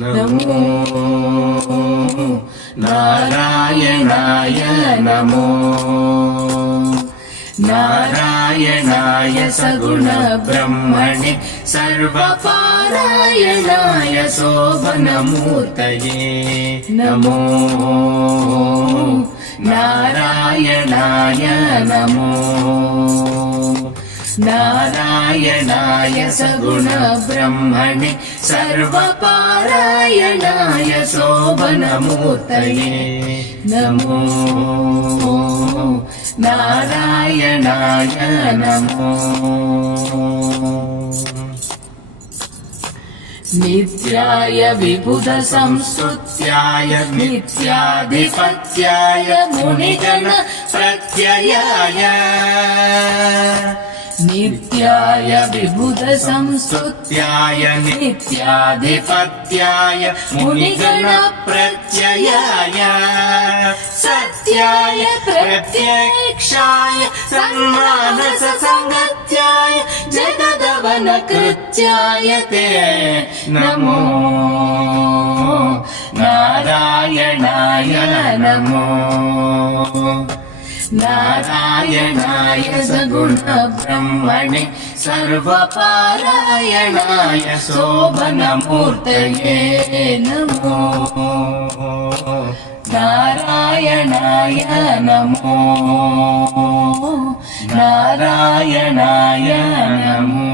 नमो नारायणाय नमो नारायणाय सगुण ब्रह्मणे सर्वपारायणाय शोभनमूर्तये नमो नारायणाय नमो नारायणाय सगुण ब्रह्मणे सर्वपारायणाय शोभनमूर्तये नमो नारायणाय नमो नित्याय विबुध संस्तुत्याय नित्याधिपत्याय मुनिगण प्रत्ययाय नित्याय विबुध संस्तुत्याय नित्याधिपत्याय मुनिगण प्रत्ययाय सत्याय प्रत्यक्षाय सन्मानस संगत्याय जगदवन कृत्याय ते नमो नारायणाय नमो नारायणाय सगुण ब्रह्मणे सर्वपारायणाय शोभनमूर्तये नमो नारायणाय नमो नारायणाय नमो।